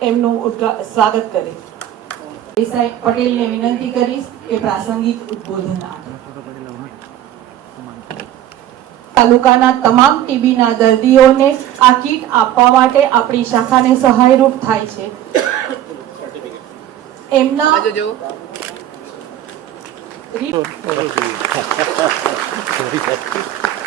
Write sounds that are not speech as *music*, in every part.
એમનું સ્વાગત કરે દેસાઈ પટેલને વિનંતી કરીશ કે પ્રાસંગિક ઉદ્બોધન આપે. તાલુકાના તમામ ટીબીના દર્દીઓને આ કીટ આપવા માટે આપણી શાખાને સહાયરૂપ થાય છે. એમના *laughs*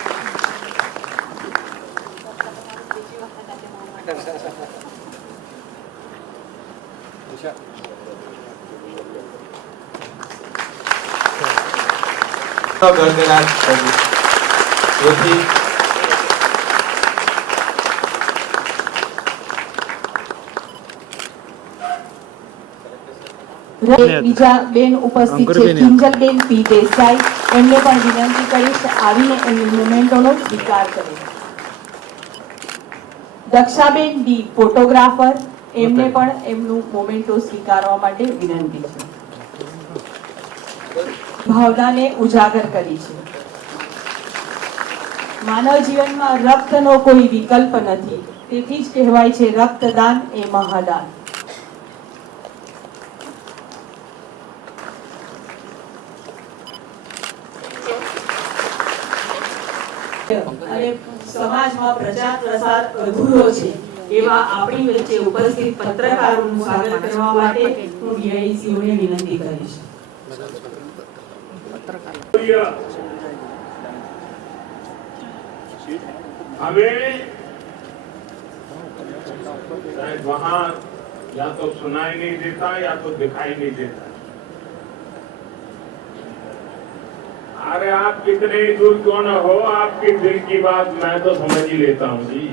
ગણગણાટ તેથી બીજા બેન ઉપસ્થિત છે. કિંજલબેન પી. દેસાઈ. એમને પણ વિનંતી કરીશ કે આવીને એમની મુમેન્ટોનો સ્વીકાર કરે. દક્ષાબેન ડી ફોટોગ્રાફર. એમને પણ એમનું મોમેન્ટો સ્વીકારવા માટે વિનંતી છે. ભાવનાને ઉજાગર કરી છે. માનવ જીવનમાં રક્તનો કોઈ વિકલ્પ નથી. તેથી જ કહેવાય છે રક્તદાન એ મહાદાન. અને સમાજમાં પ્રચાર પ્રસાર અધૂરો છે. એવા આપણી વચ્ચે ઉપસ્થિત પત્રકારોનું સ્વાગત કરવા માટે હું VICO ને વિનંતી કરીશ हमें शायद वहां या तो सुनाई नहीं देता या तो दिखाई नहीं देता अरे आप कितने ही दूर क्यों न हो आपके दिल की बात मैं तो समझ ही लेता हूँ जी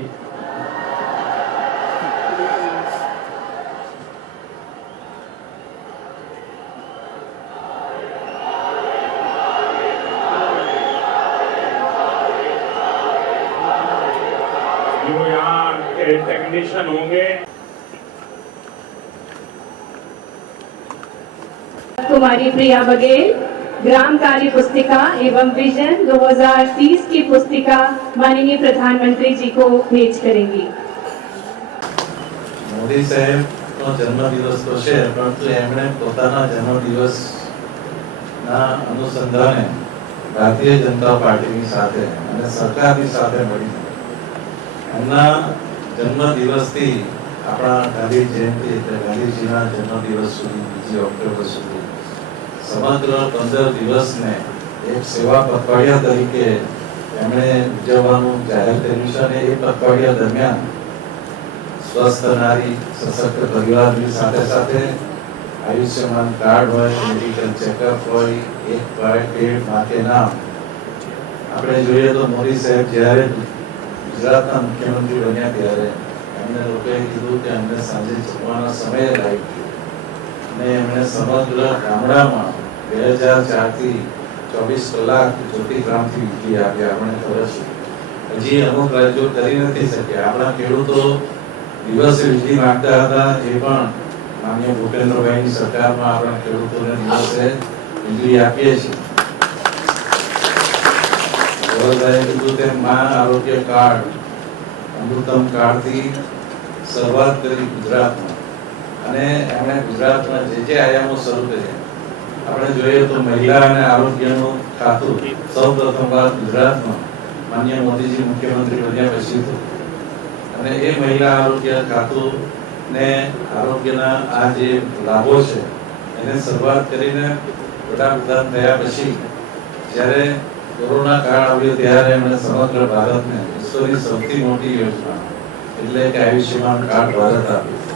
जो यहाँ के टेक्नीशियन होंगे कुमारी प्रिया बघेल ग्राम कार्य पुस्तिका एवं विजन 2030 की पुस्तिका माननीय प्रधानमंत्री जी को भेज करेंगी મોદી સાહેબનો જન્મદિવસ તો છે પરંતુ એમણે પોતાના જન્મદિવસના અનુસંધાને ભારતીય જનતા પાર્ટીની સાથે અને સરકારની સાથે મળી એમના જન્મદિવસથી આપણા ગાંધી જયંતિ એટલે ગાંધીજીના જન્મદિવસ સુધી, બીજી ઓક્ટોબર સુધી, સમગ્ર પંદર દિવસને એક સેવા પખવાડિયા તરીકે એમણે ઉજવવાનું જાહેર કર્યું છે અને એ પખવાડિયા દરમિયાન સ્વસ્થ નારી, સશક્ત પરિવારની સાથે સાથે આયુષ્યમાન કાર્ડ હોય મેડિકલ ચેકઅપ હોય, એક બાય પેડ માટે નામ આપણે જોઈએ તો મોદી સાહેબ જ્યારે ગુજરાતના મુખ્યમંત્રી બન્યા ત્યારે એમને લોકોએ કીધું કે અમને સાંજે જમવાના સમયે લાઈટ અને એમણે સમગ્ર ગામડામાં બે હજાર ચારથી ચોવીસ કલાક જ્યોતિગ્રામથી વીજળી આપી. આપણે ખબર છે. હજી અમુક રાજ્યો કરી નથી શક્યા. આપણા ખેડૂતો દિવસે વીજળી માંગતા હતા. એ પણ માન્ય ભૂપેન્દ્રભાઈની સરકારમાં આપણા ખેડૂતોને દિવસે વીજળી આપીએ છીએ. માન્ય મોદીજી મુખ્યમંત્રી બન્યા પછી અને એ મહિલા આરોગ્ય ખાતું ને આરોગ્યના આ જે લાભો છે, એને શરૂઆત કરીને વડાપ્રધાન થયા પછી જ્યારે કોરોના કાળ આવ્યો ત્યારે એમણે સમગ્ર ભારતને વિશ્વની સૌથી મોટી યોજના, એટલે કે આયુષ્યમાન કાર્ડ ભારત આપ્યું.